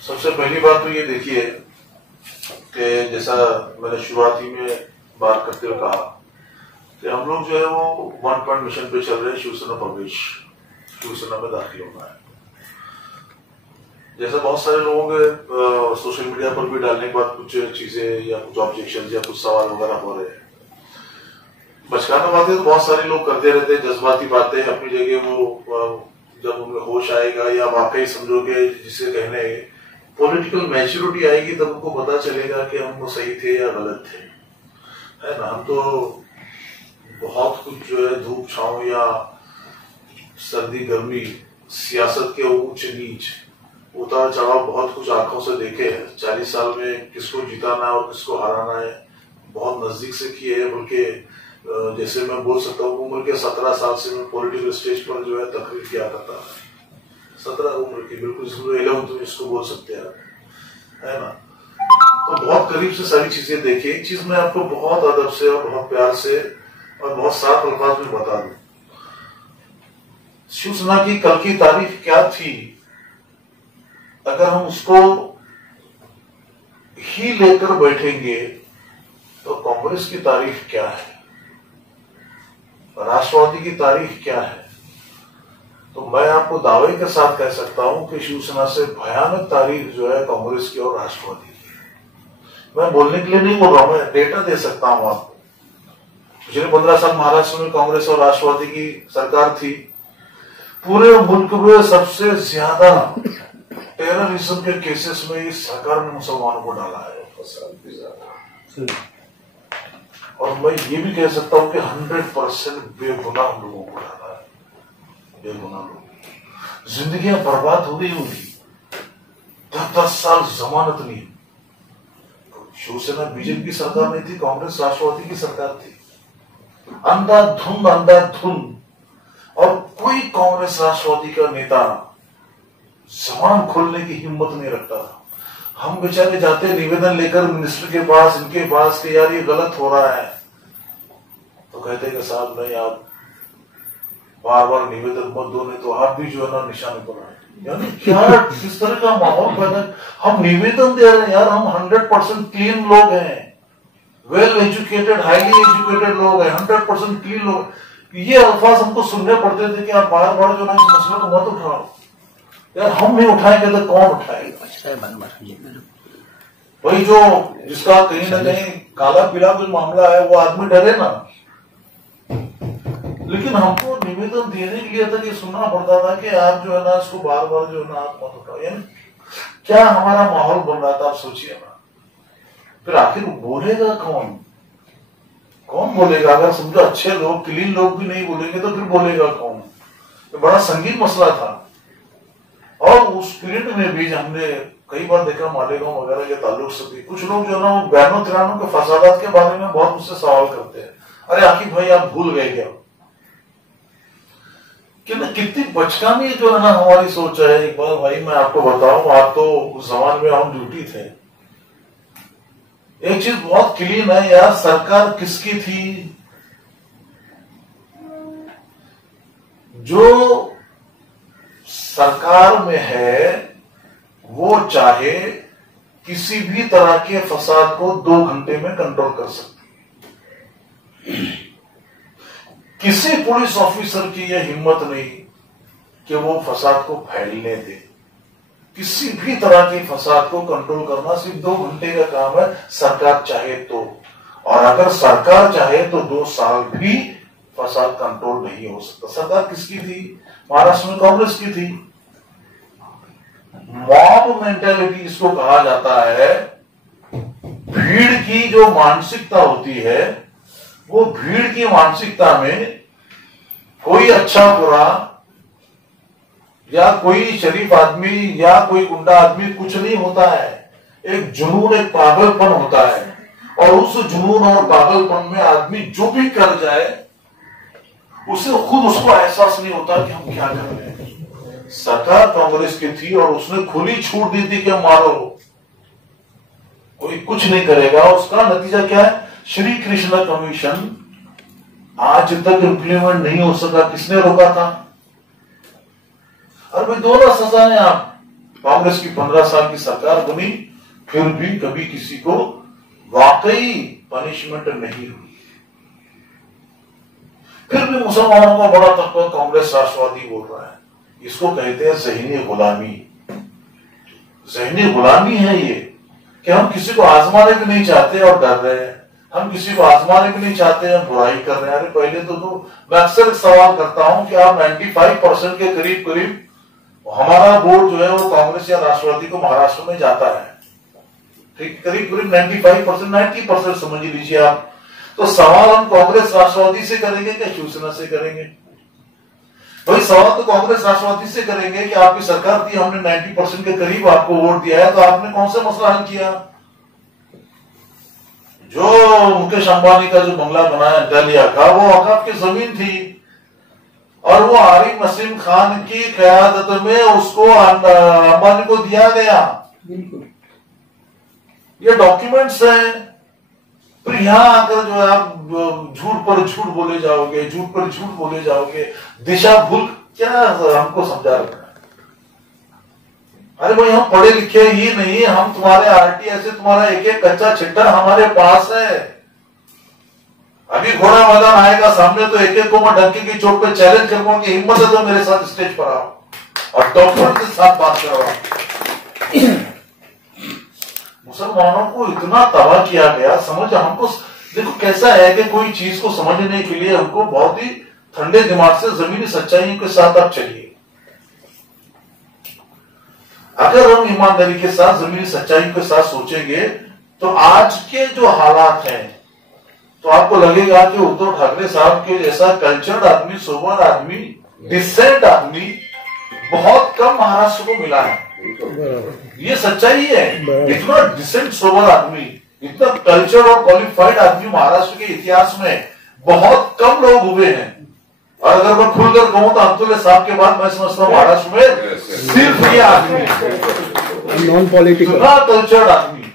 सबसे पहली बात तो ये देखिए कि जैसा मैंने शुरुआती में बात करते हुए कहा कि हम लोग जो है वो 1 पॉइंट मिशन पे चल रहे हैं, शिवसेना प्रवेश, शिवसेना में दाखिल होना है। जैसा बहुत सारे लोगों के सोशल मीडिया पर भी डालने के बाद कुछ चीजें या कुछ ऑब्जेक्शन या कुछ सवाल वगैरह हो रहे हैं। बचकाना बातें तो बहुत सारे लोग करते रहते हैं, जज्बाती बातें अपनी जगह। वो जब उनमें होश आएगा या वाकई समझोगे जिसे कहने पॉलिटिकल मैच्योरिटी आएगी तब उनको पता चलेगा कि हम वो सही थे या गलत थे, है ना। हम तो बहुत कुछ जो है धूप छांव या सर्दी गर्मी, सियासत के ऊंच नीच, उतार चढ़ाव बहुत कुछ आंखों से देखे हैं। 40 साल में किसको जिताना है और किसको हराना है बहुत नजदीक से किए हैं। बल्कि जैसे मैं बोल सकता हूँ उम्र के 17 साल से मैं पॉलिटिकल स्टेज पर जो है तकरीर किया करता है। 17 उम्र की, बिल्कुल 11th इसको बोल सकते हैं, है ना। तो बहुत करीब से सारी चीजें देखी। एक चीज मैं आपको बहुत अदब से और बहुत प्यार से और बहुत साफ अल्फाज में बता दूं, शिवसेना की कल की तारीख क्या थी, अगर हम उसको ही लेकर बैठेंगे तो कांग्रेस की तारीख क्या है, राष्ट्रवादी की तारीख क्या है, तो मैं आपको दावे के साथ कह सकता हूं कि शिवसेना से भयानक तारीख जो है कांग्रेस की और राष्ट्रवादी की। मैं बोलने के लिए नहीं बोल रहा हूं, मैं डेटा दे सकता हूं आपको। पिछले 15 साल महाराष्ट्र में कांग्रेस और राष्ट्रवादी की सरकार थी। पूरे मुल्क में सबसे ज्यादा टेररिज्म के केसेस में इस सरकार ने मुसलमानों को डाला है। और मैं ये भी कह सकता हूं कि 100% बेगुनाह लोगों को डाला है, बेगुनाह लोग। जिंदगियां बर्बाद हो गई उनकी, 10-10 साल जमानत नहीं। शिवसेना बीजेपी की सरकार नहीं थी, कांग्रेस राष्ट्रवादी की सरकार थी। अंधाधुंध और कोई कांग्रेस राष्ट्रवादी का नेता जबान खोलने की हिम्मत नहीं रखता था। हम बेचारे जाते निवेदन लेकर मिनिस्टर के पास, इनके पास कि यार ये गलत हो रहा है, तो कहते कि साहब नहीं, आप बार बार निवेदन मत दो, नहीं तो आप भी जो है ना निशाने पर आए। यानी क्या किस तरह का माहौल पैदा। हम निवेदन दे रहे हैं यार, हम 100% क्लीन लोग हैं, वेल एजुकेटेड, हाईली एजुकेटेड लोग हैं, 100% क्लीन लोग। ये अल्फाज हमको सुनने पड़ते थे कि आप बार बार जो ना इस मसले को मत उठाओ। यार हम नहीं उठाएंगे तो कौन उठाएगा? वही जो जिसका कहीं ना कहीं काला पीला कोई मामला है वो आदमी डरे ना। लेकिन हमको निवेदन देने के लिए तक ये सुनना पड़ता था कि आप जो है ना इसको बार बार जो है ना आप मत उठाओ। यानी क्या हमारा माहौल बन रहा था, आप सोचिए ना। फिर आखिर बोलेगा कौन? कौन बोलेगा? अगर समझो अच्छे लोग, क्लीन लोग भी नहीं बोलेंगे तो फिर बोलेगा कौन? तो बड़ा संगीन मसला था। और उस पीरियड में भी हमने कई बार देखा मालेगांव वगैरह के ताल्लुक से भी कुछ लोग जो है ना वो बयानों तिरानों के फसादात के बारे में बहुत मुझसे सवाल करते हैं। अरे आखिर भाई आप भूल गए क्या कि ना कितनी बचकानी जो है ना हमारी सोच है। एक बार भाई मैं आपको बताऊं, आप तो उस जमाने में हम ड्यूटी थे। एक चीज बहुत क्लीन है यार, सरकार किसकी थी? जो सरकार में है वो चाहे किसी भी तरह के फसाद को 2 घंटे में कंट्रोल कर सकती है। किसी पुलिस ऑफिसर की यह हिम्मत नहीं कि वो फसाद को फैलने दे। किसी भी तरह के फसाद को कंट्रोल करना सिर्फ 2 घंटे का काम है, सरकार चाहे तो। और अगर सरकार चाहे तो 2 साल भी फसाद कंट्रोल नहीं हो सकता। सरकार किसकी थी? महाराष्ट्र में कांग्रेस की थी। मॉब मेंटालिटी इसको कहा जाता है। भीड़ की जो मानसिकता होती है, वो भीड़ की मानसिकता में कोई अच्छा बुरा या कोई शरीफ आदमी या कोई गुंडा आदमी कुछ नहीं होता है। एक जुनून, एक पागलपन होता है। और उस जुनून और पागलपन में आदमी जो भी कर जाए उसे खुद उसको एहसास नहीं होता कि हम क्या कर रहे हैं। सरकार कांग्रेस की थी और उसने खुली छूट दी थी कि मारो, कोई कुछ नहीं करेगा। उसका नतीजा क्या है? श्री कृष्ण कमीशन आज तक इंप्लीमेंट नहीं हो सका। किसने रोका था? अरे भाई 2 सजाएं आप कांग्रेस की 15 साल की सरकार बनी, फिर भी कभी किसी को वाकई पनिशमेंट नहीं हुई। फिर भी मुसलमानों को बड़ा तक कांग्रेस राष्ट्रवादी बोल रहा है। इसको कहते हैं ज़हनी गुलामी। ज़हनी गुलामी है ये कि हम किसी को आजमाने भी नहीं चाहते और डर रहे हैं, हम किसी को आजमाने भी नहीं चाहते हैं, बुराई कर रहे हैं। अरे पहले तो मैं अक्सर सवाल करता हूं कि आप 95% के करीब हमारा वोट जो है वो कांग्रेस या राष्ट्रवादी को महाराष्ट्र में जाता है, ठीक, करीब 95%, 90% समझ लीजिए आप। तो सवाल हम कांग्रेस राष्ट्रवादी से करेंगे क्या शिवसेना से करेंगे? वही सवाल तो कांग्रेस राष्ट्रवादी से करेंगे कि आपकी सरकार थी, हमने 90% के करीब आपको वोट दिया है, तो आपने कौन सा मसला हल किया? जो मुकेश अंबानी का जो बंगला बनाया डलिया का, वो औकाफ की जमीन थी और वो आरिफ नसीम खान की क़यादत में उसको अंबानी को दिया गया। ये डॉक्यूमेंट्स हैं। फिर यहां आकर जो है आप झूठ पर झूठ बोले जाओगे, झूठ पर झूठ बोले जाओगे, दिशा भूल क्या हमको समझा रखा है? अरे भाई हम पढ़े लिखे ही नहीं, हम तुम्हारे आरटीआई से तुम्हारा एक एक कच्चा छिट्टा हमारे पास है। अभी घोड़ा मैदान आएगा सामने तो एक एक को मैं डंकी की चोट पे चैलेंज करूंगा कि हिम्मत है तो मेरे साथ स्टेज पर आओ और डॉक्यूमेंट के साथ बात करो। मुसलमानों को इतना तबाह किया गया, समझ हमको देखो कैसा है कि कोई चीज को समझने के लिए हमको बहुत ही ठंडे दिमाग से जमीनी सच्चाइयों के साथ आप चलिए। अगर हम ईमानदारी के साथ जमीनी सच्चाई के साथ सोचेंगे तो आज के जो हालात हैं तो आपको लगेगा कि उद्धव ठाकरे साहब के जैसा कल्चर्ड आदमी, सोबर आदमी, डिसेंट आदमी बहुत कम महाराष्ट्र को मिला है। ये सच्चाई है। इतना डिसेंट सोबर आदमी, इतना कल्चर और क्वालिफाइड आदमी महाराष्ट्र के इतिहास में बहुत कम लोग हुए हैं। और अगर मैं खुलकर कहूं तो अब्दुल्ला साहब के बाद मैं समझता हूं महाराष्ट्र में सिर्फ ये आदमी, नॉन पॉलिटिकल, इतना कल्चर्ड आदमी,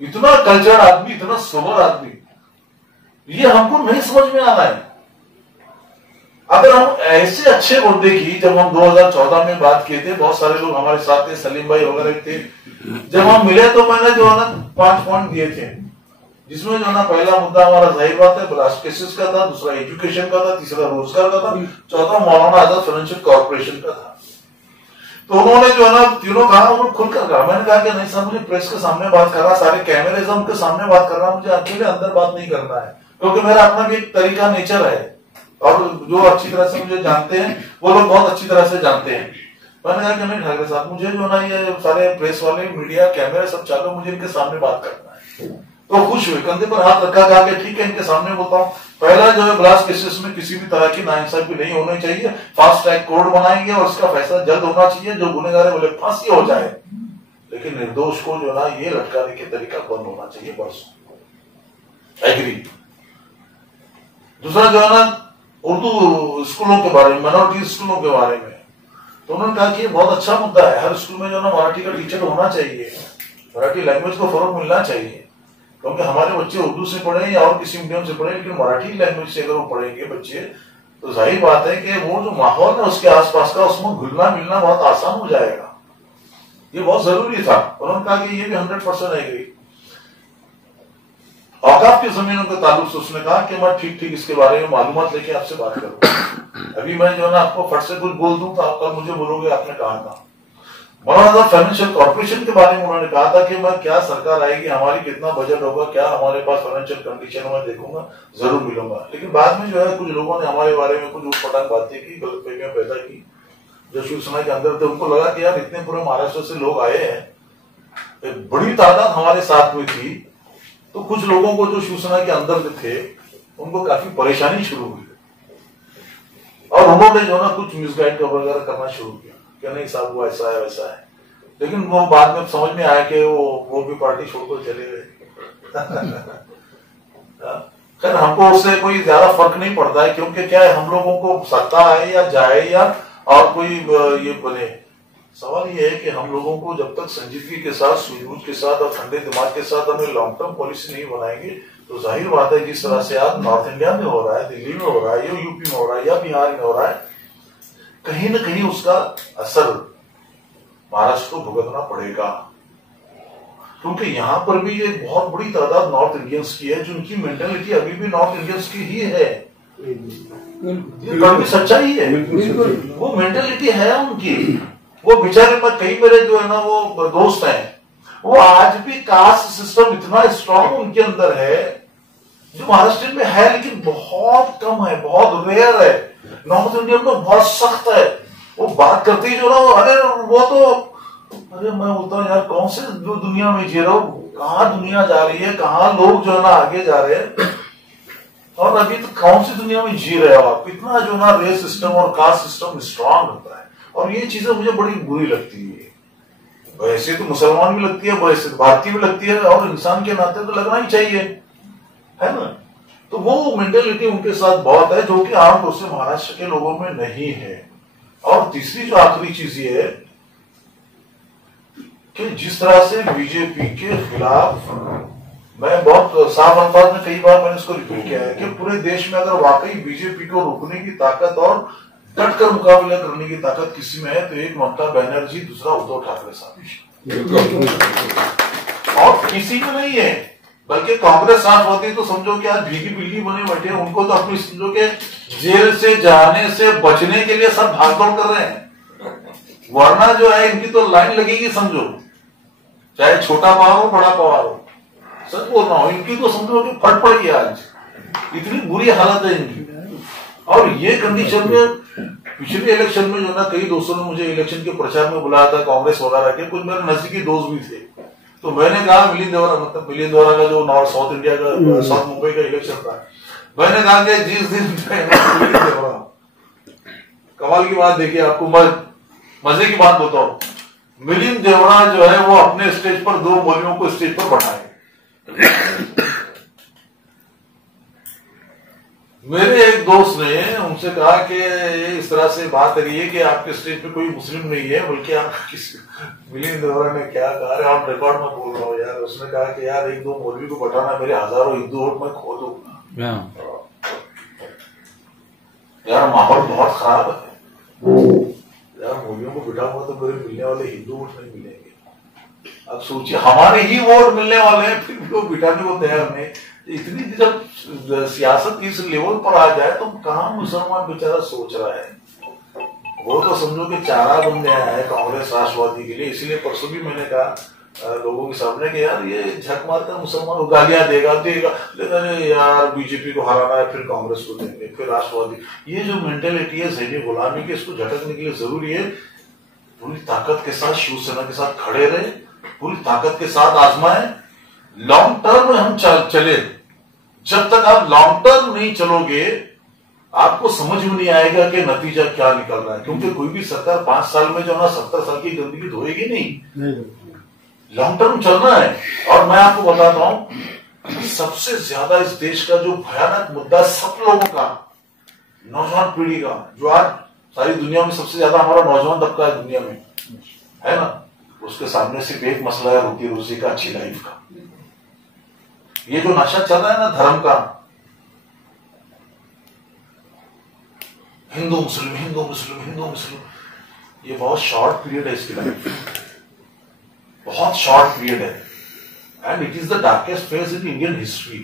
इतना कल्चर्ड आदमी, इतना सोबर आदमी, ये हमको नहीं समझ में आ रहा है। अगर हम ऐसे अच्छे मुद्दे की, जब हम 2014 में बात किए थे, बहुत सारे लोग हमारे साथ थे, सलीम भाई वगैरह थे, जब हम मिले तो मैंने जो है ना 5 पॉइंट दिए थे, जिसमें जो है ना पहला मुद्दा हमारा जाहिर बात है ब्लास्ट केसेस का था, दूसरा एजुकेशन का था, तीसरा रोजगार का था, चौथा मौलाना आजाद फाइनेंशियल कॉर्पोरेशन का था। तो उन्होंने जो है ना तीनों कहा, उन्होंने खुलकर कहा। मैंने कहा कि नहीं सर, मुझे प्रेस के सामने बात करना, सारे कैमरे से उनके सामने बात करना, मुझे अकेले अंदर बात नहीं करना है, क्योंकि मेरा अपना भी एक तरीका नेचर है और जो अच्छी तरह से मुझे जानते हैं वो लोग बहुत अच्छी तरह से जानते हैं। मैंने कहा कि नहीं ठाकरे साहब, मुझे जो ना ये सारे प्रेस वाले, मीडिया, कैमरे सब चालू, मुझे इनके सामने बात करना है। तो खुश हुए, कंधे पर हाथ रखा, कहा कि ठीक है इनके सामने बोलता हूँ। पहला जो है ब्लास्ट केसेस में किसी भी तरह की नाइंसाफी नहीं होनी चाहिए, फास्ट ट्रैक कोर्ट बनाएंगे और इसका फैसला जल्द होना चाहिए, जो गुनहगार है बोले फांसी हो जाए, लेकिन निर्दोष को जो ना ये लटकाने के तरीका बंद होना चाहिए बस। एग्री। दूसरा जो है ना उर्दू स्कूलों के बारे में, माइनॉरिटी स्कूलों के बारे में, तो उन्होंने कहा कि ये बहुत अच्छा मुद्दा है, हर स्कूल में जो ना मराठी का टीचर होना चाहिए, मराठी लैंग्वेज को फरोग मिलना चाहिए, क्योंकि हमारे बच्चे उर्दू से पढ़े या और किसी मीडियम से पढ़े, लेकिन मराठी लैंग्वेज से अगर वो पढ़ेंगे बच्चे तो जाहिर बात है कि वो जो माहौल है उसके आसपास का, उसमें घुलना मिलना बहुत आसान हो जाएगा। ये बहुत जरूरी था। उन्होंने कहा कि ये भी 100% एग्री। औकाफ की जमीनों के ताल्लुक से उसने कहा कि मैं ठीक इसके बारे में मालूमात लेके आपसे बात करूंगा। अभी मैं जो है ना आपको फट से कुछ बोल दूं तो आप कल मुझे बोलोगे आपने कहा था। मौलाना फाइनेंशियल कॉर्पोरेशन के बारे में उन्होंने कहा था कि मैं क्या सरकार आएगी, हमारी कितना बजट होगा, क्या हमारे पास फाइनेंशियल कंडीशन मैं देखूंगा, जरूर मिलूंगा। लेकिन बाद में जो है कुछ लोगों ने हमारे बारे में कुछ उठपटांग बातें की, गलतफहमियां पैदा की। जो शिवसेना के अंदर थे उनको लगा कि यार इतने पूरे महाराष्ट्र से लोग आए हैं, एक बड़ी तादाद हमारे साथ में थी, तो कुछ लोगों को जो शिवसेना के अंदर थे उनको काफी परेशानी शुरू हुई और उन्होंने जो ना कुछ मिसगाइड वगैरह करना शुरू किया कि नहीं साहब वो ऐसा है वैसा है। लेकिन वो बाद में समझ में आया कि वो भी पार्टी छोड़कर चले गए। खैर हमको उससे कोई ज्यादा फर्क नहीं पड़ता है, क्योंकि क्या है, हम लोगों को सत्ता आए या जाए या और कोई ये बने, सवाल ये है कि हम लोगों को जब तक संजीदगी के साथ, सूझबूझ के साथ और ठंडे दिमाग के साथ हमें लॉन्ग टर्म पॉलिसी नहीं बनाएंगे तो जाहिर बात है जिस तरह से आज नॉर्थ इंडिया में हो रहा है, दिल्ली में हो रहा है, या यूपी में हो रहा है या बिहार में हो रहा है, कहीं ना कहीं उसका असर महाराष्ट्र को भुगतना पड़ेगा, क्योंकि यहाँ पर भी एक बहुत बड़ी तादाद नॉर्थ इंडियंस की है, जिनकी मेंटेलिटी अभी भी नॉर्थ इंडियंस की ही है। ये कड़वी सच्चाई है, वो मेंटेलिटी है उनकी। वो बेचारे पर कई मेरे जो है ना वो दोस्त हैं, वो आज भी कास्ट सिस्टम इतना स्ट्रांग उनके अंदर है जो महाराष्ट्र में है, लेकिन बहुत कम है, बहुत रेयर है। नॉर्थ इंडिया में बहुत सख्त है। वो बात करती जो ना, अरे वो तो, अरे मैं बोलता हूँ यार कौन से जो दुनिया में जी रहा हूँ, कहाँ दुनिया जा रही है, कहाँ लोग जो है ना आगे जा रहे हैं, और अभी तो कौन सी दुनिया में जी रहे हो आप। इतना जो ना रेस सिस्टम और कास्ट सिस्टम स्ट्रांग होता है, और ये चीजें मुझे बड़ी बुरी लगती है। वैसे तो मुसलमान भी लगती है, वैसे भारतीय भी लगती है, और इंसान के नाते तो लगना ही चाहिए, है ना। तो वो मेंटेलिटी उनके साथ बहुत है, जो कि आमतौर से महाराष्ट्र के लोगों में नहीं है। और तीसरी जो आखिरी चीज ये है कि जिस तरह से बीजेपी के खिलाफ, मैं बहुत साफ अल्फाज में कई बार मैंने इसको रिपीट किया है कि पूरे देश में अगर वाकई बीजेपी को रोकने की ताकत और डटकर मुकाबला करने की ताकत किसी में है तो एक ममता बनर्जी, दूसरा उद्धव ठाकरे साहब, और किसी में नहीं है। बल्कि कांग्रेस साथ होती तो समझो कि आज भीगी बिल्ली बने बैठे, उनको तो अपनी समझो के जेल से जाने से बचने के लिए सब भागदौड़ कर रहे हैं, वरना जो है इनकी तो लाइन लगेगी समझो, चाहे छोटा पवार हो बड़ा पवार हो। सच बोल रहा हूं, इनकी तो समझो कि फट पड़ी है आज, इतनी बुरी हालत है इनकी। और ये कंडीशन में पिछले इलेक्शन में जो ना कई दोस्तों ने मुझे इलेक्शन के प्रचार में बुलाया था, कांग्रेस वगैरह के कुछ मेरे नजदीकी दोस्त भी थे, तो मैंने कहा मिलिंद देवरा का जो नॉर्थ साउथ इंडिया का साउथ मुंबई का इलेक्शन था, मैंने कहा कि जिस दिन कमाल की बात देखिए, आपको मजे की बात बताऊं, मिलिंद देवरा जो है वो अपने स्टेज पर 2 मौलवियों को स्टेज पर बैठाए। मेरे एक दोस्त ने उनसे कहा कि ये इस तरह से बात करिए कि आपके स्टेज पे कोई मुस्लिम नहीं है, बल्कि आप किसी, मिलिंद देवरा ने क्या कहा, आप रिकॉर्ड में बोल रहा हूँ यार, उसने कहा कि यार 1-2 मौलवी को बैठाना, मेरे हजारों हिंदू वोट में खो दूंगा। यार माहौल बहुत खराब है यार, मौलवियों को बिठा हुआ तो मेरे मिलने वाले हिंदू वोट नहीं मिलेंगे। अब सोचिए, हमारे ही वोट मिलने वाले हैं, फिर भी वो बिठाने को तैयार नहीं। इतनी जब सियासत इस लेवल पर आ जाए तो कहां मुसलमान बेचारा सोच रहा है। वो तो समझो कि चारा बन गया है कांग्रेस राष्ट्रवादी के लिए। इसीलिए परसों भी मैंने कहा लोगों के सामने कि यार ये झक मारकर मुसलमान गालियां देगा, लेकिन यार बीजेपी को हराना है, फिर कांग्रेस को देंगे, फिर राष्ट्रवादी। ये जो मेंटेलिटी है ज़हनी गुलामी की, इसको झटकने के लिए जरूरी है पूरी ताकत के साथ शिवसेना के साथ खड़े रहे, पूरी ताकत के साथ आजमाए, लॉन्ग टर्म में हम चले। जब तक आप लॉन्ग टर्म नहीं चलोगे आपको समझ में नहीं आएगा कि नतीजा क्या निकल रहा है, क्योंकि कोई भी सरकार 5 साल में जो ना 70 साल की गंदगी धोएगी नहीं। लॉन्ग टर्म चलना है। और मैं आपको बताता हूं, सबसे ज्यादा इस देश का जो भयानक मुद्दा सब लोगों का, नौजवान पीढ़ी का, जो आज सारी दुनिया में सबसे ज्यादा हमारा नौजवान तबका है दुनिया में, है ना, उसके सामने सिर्फ एक मसला है, रोटी रोजी का, अच्छी लाइफ का। ये जो नशा चल रहा है ना धर्म का, हिंदू मुस्लिम हिंदू मुस्लिम हिंदू मुस्लिम, ये बहुत शॉर्ट पीरियड है इसकी लाइफ, बहुत शॉर्ट पीरियड है, and it is the darkest phase in Indian history.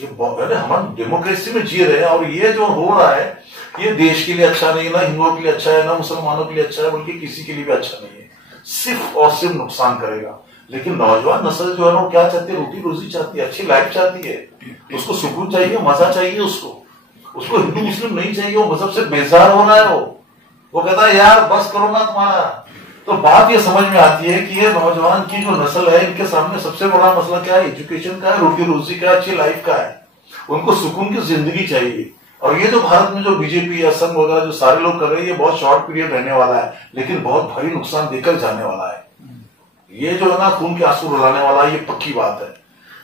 ये हम डेमोक्रेसी में जी रहे हैं, और ये जो हो रहा है ये देश के लिए अच्छा नहीं, ना हिंदुओं के लिए अच्छा है, ना मुसलमानों के लिए अच्छा है, बल्कि किसी के लिए भी अच्छा नहीं है, सिर्फ और सिर्फ नुकसान करेगा। लेकिन नौजवान नस्ल जो है वो क्या चाहती है, रोटी रोजी चाहती है, अच्छी लाइफ चाहती है, उसको सुकून चाहिए, मजा चाहिए, उसको हिंदू मुस्लिम नहीं चाहिए, वो मजहब से बेजार हो रहा है, वो कहता है यार बस करो ना तुम्हारा। तो बात ये समझ में आती है कि ये नौजवान की जो नस्ल है, इनके सामने सबसे बड़ा मसला क्या है, एजुकेशन का है, रोटी रोजी का, अच्छी लाइफ का है, उनको सुकून की जिंदगी चाहिए। और ये जो भारत में जो बीजेपी या संघ वगैरह जो सारे लोग कर रहे हैं, ये बहुत शॉर्ट पीरियड रहने वाला है, लेकिन बहुत भारी नुकसान देकर जाने वाला है। ये जो है ना खून के आंसू रुलाने वाला, ये पक्की बात है।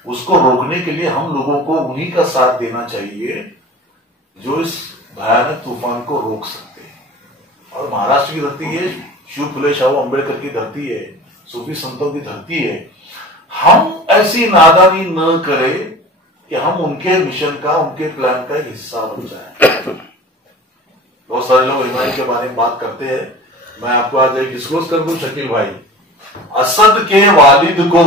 उसको रोकने के लिए हम लोगों को उन्हीं का साथ देना चाहिए जो इस भयानक तूफान को रोक सकते हैं। और महाराष्ट्र की धरती है, शिव फुले शाहू अम्बेडकर की धरती है, सूफी संतों की धरती है। हम ऐसी नादानी न करें कि हम उनके मिशन का, उनके प्लान का हिस्सा बन जाए। बहुत सारे लोग हिमालय के बारे में बात करते हैं, मैं आपको आज एक डिस्क्लोज कर दूं शकील भाई, असद के वालिद को,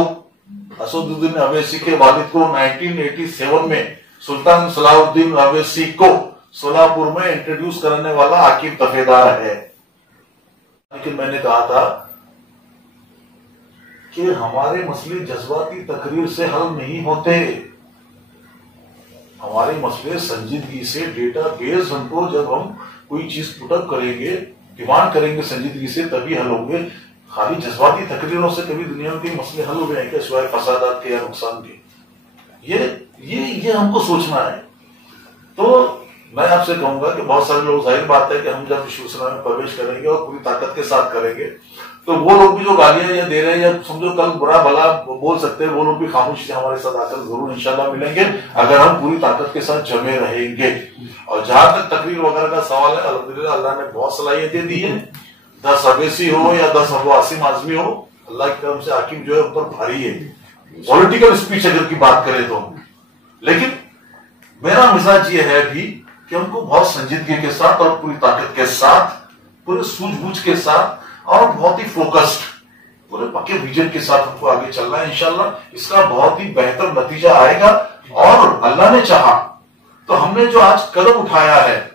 असदुद्दीन अवैसी के वालिद को 1987 में सुल्तान सलाहुद्दीन अवैसी को सोलापुर में इंट्रोड्यूस करने वाला आकिब तफेदार है। लेकिन मैंने कहा था कि हमारे मसले जज्बाती तकरीर से हल नहीं होते, हमारे मसले संजीदगी से, डेटा बेस्ड हमको जब हम कोई चीज पुटअप करेंगे, डिमांड करेंगे संजीदगी से, तभी हल होंगे। खाली जज्बाती तकरीरों से कभी दुनिया में मसले हल हो गए क्या, सिवाय फसादात के या नुकसान के? ये हमको सोचना है। तो मैं आपसे कहूंगा कि बहुत सारे लोग, जाहिर बात है कि हम जब शिवसेना में प्रवेश करेंगे और पूरी ताकत के साथ करेंगे, तो वो लोग भी जो गालियां या दे रहे हैं या समझो कल बुरा भला बोल सकते हैं, वो लोग भी खामोशी से हमारे साथ आकर जरूर इंशाल्लाह मिलेंगे, अगर हम पूरी ताकत के साथ जमे रहेंगे। और जहां तक तकरीर वगैरह का सवाल है, अल्हम्दुलिल्लाह अल्लाह ने बहुत सलाहियतें दी है। 10 अवैसी हो या 10 अबू आसिम आजमी हो, अल्लाह की तरफ से आकिब जो है ऊपर भारी है। पॉलिटिकल स्पीच अगर की बात करें तो, लेकिन मेरा मिजाज ये है भी कि हमको बहुत संजीदगी के साथ और पूरी ताकत के साथ, पूरे सूझबूझ के साथ और बहुत ही फोकस्ड, पूरे पक्के विजन के साथ हमको आगे चलना है। इंशाल्लाह इसका बहुत ही बेहतर नतीजा आएगा। और अल्लाह ने चाहा तो हमने जो आज कदम उठाया है,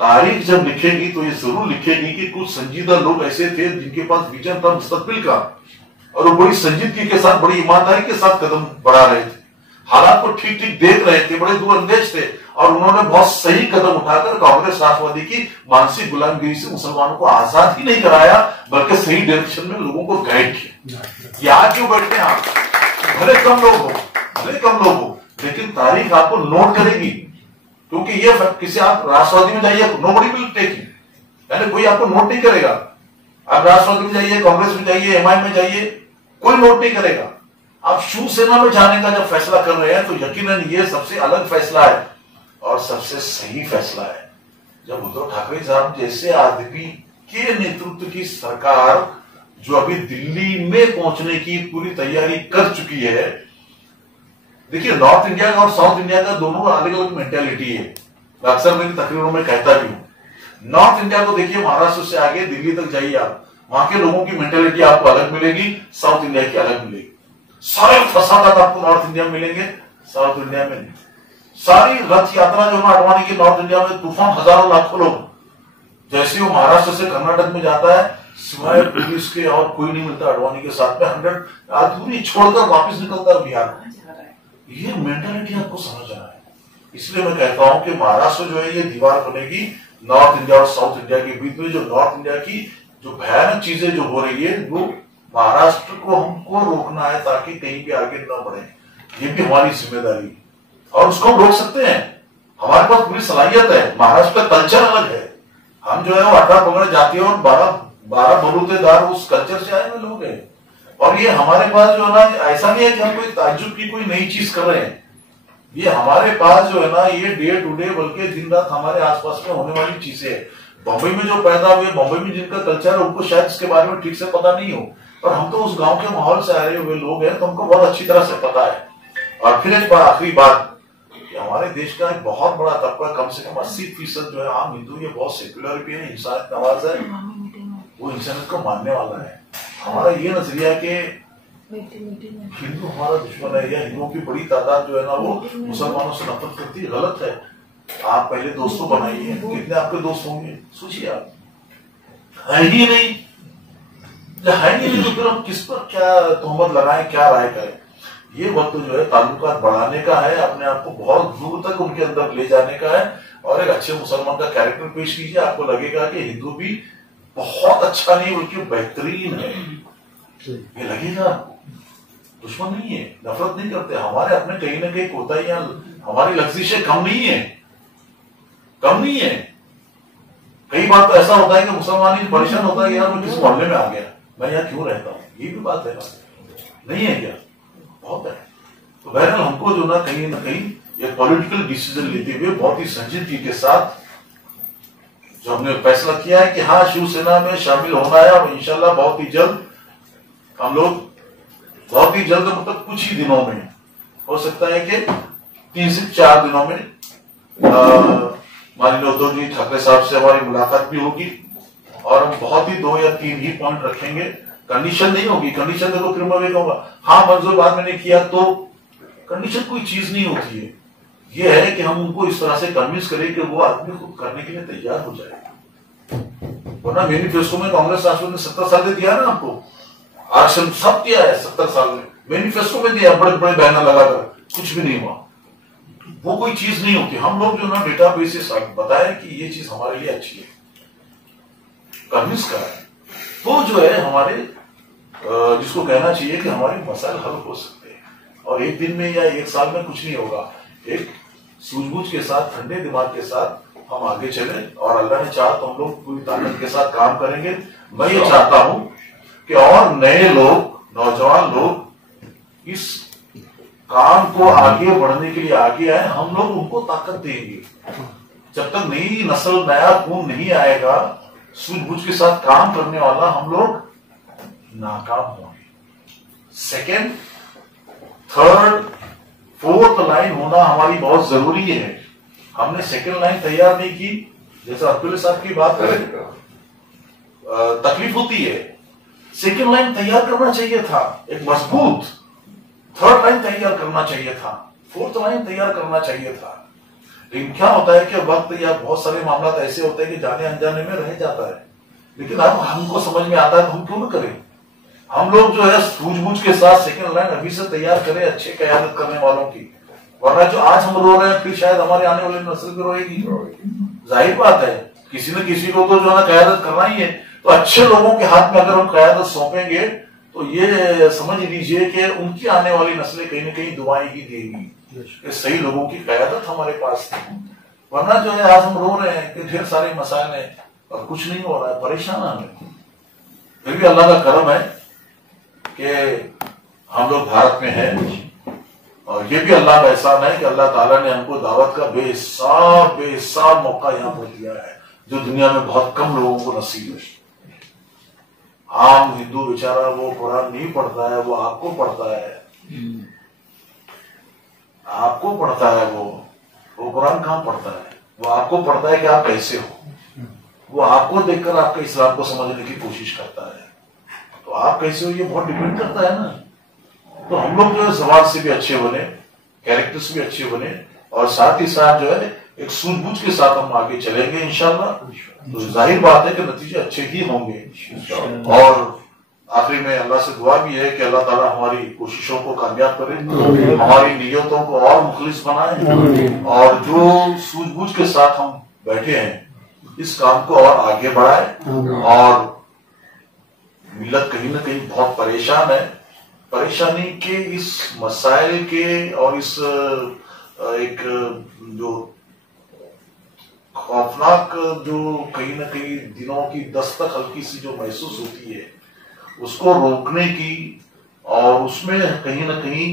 तारीख जब लिखेगी तो ये जरूर लिखेगी कि कुछ संजीदा लोग ऐसे थे जिनके पास विजन था मुस्तकबिल का, और वो बड़ी संजीदगी के साथ, बड़ी ईमानदारी के साथ कदम बढ़ा रहे थे, हालात को ठीक ठीक देख रहे थे, बड़े दूरअंदेज थे, और उन्होंने बहुत सही कदम उठाकर कांग्रेस राष्ट्रवादी की मानसिक गुलामगिरी से मुसलमानों को आजाद ही नहीं कराया, बल्कि सही डायरेक्शन में लोगों को गाइड किया। यहाँ क्यों बैठते हैं आप? भले कम लोग हो, लेकिन तारीख आपको नोट करेगी, क्योंकि ये किसी, आप राष्ट्रवादी में जाइए, नोबडी विल टेक यू, यानी कोई आपको नोट नहीं करेगा। आप राष्ट्रवादी में जाइए, कांग्रेस में जाइए, एमआई में जाइए, कोई नोट नहीं करेगा। आप शिवसेना में जाने का जब फैसला कर रहे हैं तो यकीनन ये सबसे अलग फैसला है और सबसे सही फैसला है। जब उद्धव ठाकरे साहब जैसे आदमी के नेतृत्व की सरकार जो अभी दिल्ली में पहुंचने की पूरी तैयारी कर चुकी है, देखिए नॉर्थ इंडिया का और साउथ इंडिया का दोनों अलग अलग मेंटेलिटी है। मैं अक्सर मेरी तकरीरों में कहता भी हूं, नॉर्थ इंडिया को देखिए, महाराष्ट्र से आगे दिल्ली तक जाइए आप, वहां के लोगों की मेंटेलिटी आपको अलग मिलेगी, साउथ इंडिया की अलग मिलेगी। सारे फसादात आपको नॉर्थ इंडिया में मिलेंगे, साउथ इंडिया में नहीं। सारी रथ यात्रा जो ना अडवाणी की नॉर्थ इंडिया में, तूफान हजारों लाखों लोग, जैसे वो महाराष्ट्र से कर्नाटक में जाता है, सिवाय पुलिस के और कोई नहीं मिलता अडवाणी के साथ में, 100 आदमी छोड़कर वापस निकलता है बिहार में। ये मेंटालिटी आपको समझना है। इसलिए मैं कहता हूं कि महाराष्ट्र जो है ये दीवार बनेगी नॉर्थ इंडिया और साउथ इंडिया के बीच में। जो नॉर्थ इंडिया की जो भयानक चीजें जो हो रही है, वो महाराष्ट्र को हमको रोकना है ताकि कहीं भी आगे न बढ़े। ये भी हमारी जिम्मेदारी है और उसको हम रोक सकते हैं। हमारे पास पूरी सलाहियत है। महाराष्ट्र का कल्चर अलग है। हम जो है वो 18 पगड़ जाती है और 12 बलूतेदार उस कल्चर से आए हुए लोग हैं। और ये हमारे पास जो है ना, ऐसा नहीं है कि हम कोई ताज्जुब की कोई नई चीज कर रहे हैं। ये हमारे पास जो है ना, ये डे टू डे बल्कि दिन रात हमारे आसपास में होने वाली चीजें है। बंबई में जो पैदा हुए, बंबई में जिनका कल्चर है, उनको शायद इसके बारे में ठीक से पता नहीं हो, पर हम तो उस गांव के माहौल से आए हुए लोग हैं, तो हमको बहुत अच्छी तरह से पता है। और फिर एक बार आखिरी बात, हमारे देश का एक बहुत बड़ा तबका, कम से कम 80% जो है आम हिंदू, ये बहुत सेक्युलर भी है, इंसानियत नवाज है, वो इंसानियत को मानने वाला है। हमारा ये नजरिया कि हिंदू हमारा दुश्मन है या हिंदुओं की बड़ी तादाद जो है ना वो मुसलमानों से नफरत करती है, गलत है। आप पहले दोस्तों बनाइए, कितने आपके दोस्त होंगे सोचिए आप। है ही नहीं तो फिर हम किस पर क्या तोहमत लगाएं, क्या राय करें। ये वक्त जो है ताल्लुकात बढ़ाने का है, अपने आप को बहुत दूर तक उनके अंदर ले जाने का है और एक अच्छे मुसलमान का कैरेक्टर पेश कीजिए। आपको लगेगा कि हिंदू भी बहुत अच्छा नहीं बल्कि बेहतरीन है, ये लगेगा आपको। दुश्मन नहीं है, नफरत नहीं करते। हमारे अपने कहीं ना कहीं कोताहियां, हमारी लफ्जिशें कम नहीं है। कई बार तो ऐसा होता है कि मुसलमान ही परेशान होता है, यार मैं किस मोहल्ले में आ गया, मैं यहाँ क्यों रहता हूँ। ये भी बात है ना, नहीं है क्या? बहुत है। तो बहरहाल हमको जो ना कहीं ये पॉलिटिकल डिसीजन लेते हुए बहुत ही संजीदगी के साथ जो हमने फैसला किया है कि हाँ शिवसेना में शामिल होना है, और इंशाल्लाह बहुत ही जल्द हम लोग, बहुत ही जल्द मतलब कुछ ही दिनों में, हो सकता है कि 3 से 4 दिनों में माननीय उद्धव जी ठाकरे साहब से हमारी मुलाकात भी होगी और हम बहुत ही 2 या 3 ही पॉइंट रखेंगे। कंडीशन नहीं होगी, कंडीशन देखो फिर मैं कहूंगा हाँ मंजूर बाद में नहीं किया तो कंडीशन कोई चीज नहीं होती है। ये है कि हम उनको इस तरह से कन्विंस करें कि वो आदमी खुद करने के लिए तैयार हो जाए। वरना मैनिफेस्टो में कांग्रेस राष्ट्रपति ने 70 साल दिया ना आपको, आरक्षण सब दिया है 70 साल में, मैनिफेस्टो में दिया बड़े बड़े बैनर लगाकर, कुछ भी नहीं हुआ। वो कोई चीज नहीं होती। हम लोग जो ना डेटा बेस से बताए कि ये चीज हमारे लिए अच्छी है, कन्विंस कराए तो जो है हमारे जिसको कहना चाहिए कि हमारे मसाइल हल हो सकते हैं और एक दिन में या एक साल में कुछ नहीं होगा। एक सूझबूझ के साथ, ठंडे दिमाग के साथ हम आगे चले और अल्लाह ने चाहा तो हम लोग पूरी ताकत के साथ काम करेंगे। मैं ये चाहता हूं कि और नए लोग, नौजवान लोग इस काम को आगे बढ़ने के लिए आगे आए, हम लोग उनको ताकत देंगे। जब तक नई नस्ल, नया खून नहीं आएगा सूझबूझ के साथ काम करने वाला, हम लोग नाकाम होंगे। सेकेंड, थर्ड, फोर्थ लाइन होना हमारी बहुत जरूरी है। हमने सेकेंड लाइन तैयार नहीं की, जैसे अब्दुल्ला साहब की बात करें, तकलीफ होती है। सेकेंड लाइन तैयार करना चाहिए था, एक मजबूत। थर्ड लाइन तैयार करना चाहिए था, फोर्थ लाइन तैयार करना चाहिए था। लेकिन क्या होता है कि वक्त या बहुत सारे मामला ऐसे होते हैं कि जाने अनजाने में रह जाता है। लेकिन अब हमको समझ में आता है तो हम क्यों न करें। हम लोग जो है सूझबूझ के साथ सेकंड लाइन अभी से तैयार करें अच्छे क़यादत करने वालों की। वरना जो आज हम रो रहे हैं फिर शायद हमारे आने वाली नस्ल भी रोएगी। जाहिर बात है किसी न किसी को तो जो है क़यादत करना ही है। तो अच्छे लोगों के हाथ में अगर हम क़यादत सौंपेंगे तो ये समझ लीजिए कि उनकी आने वाली नस्लें कहीं न कहीं दुआएं ही देंगी। सही लोगों की क़यादत हमारे पास थी। वरना जो है आज हम रो रहे हैं कि ढेर सारे मसाइल हैं और कुछ नहीं हो रहा है, परेशान हमें। फिर भी अल्लाह का करम है कि हम लोग भारत में हैं और ये भी अल्लाह का एहसान है कि अल्लाह ताला ने हमको दावत का बेहिसाब मौका यहाँ पर दिया है, जो दुनिया में बहुत कम लोगों को नसीब है। आम हिंदू बेचारा वो कुरान नहीं पढ़ता है, वो आपको पढ़ता है, आपको पढ़ता है। वो कुरान कहाँ पढ़ता है, वो आपको पढ़ता है कि आप कैसे हो। वो आपको देखकर आपके इस्लाम को समझने की कोशिश करता है। तो आप कैसे हो ये बहुत डिपेंड करता है ना। तो हम लोग जो है समाज से भी अच्छे बने, कैरेक्टर से भी अच्छे बने और साथ ही साथ जो है एक सूझबूझ के साथ हम आगे चलेंगे इंशाल्लाह। तो जाहिर बात है कि नतीजे अच्छे ही होंगे। और आखिरी में अल्लाह से दुआ भी है कि अल्लाह ताला हमारी कोशिशों को कामयाब करे, हमारी नियतों को और मुखलिस बनाए और जो सूझबूझ के साथ हम बैठे हैं इस काम को और आगे बढ़ाए। और मिल्लत कहीं ना कहीं बहुत परेशान है। परेशानी के इस मसाइल के और इस एक जो खौफनाक जो कहीं ना कहीं दिनों की दस्तक हल्की सी जो महसूस होती है उसको रोकने की और उसमें कहीं ना कहीं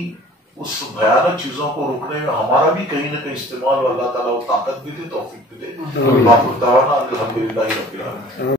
उस भयानक चीजों को रोकने में हमारा भी कहीं ना कहीं इस्तेमाल, अल्लाह ताला वो ताकत भी दे, तौफीक भी दे। अल्हम्दुलिल्लाह रब्बिल आलमीन।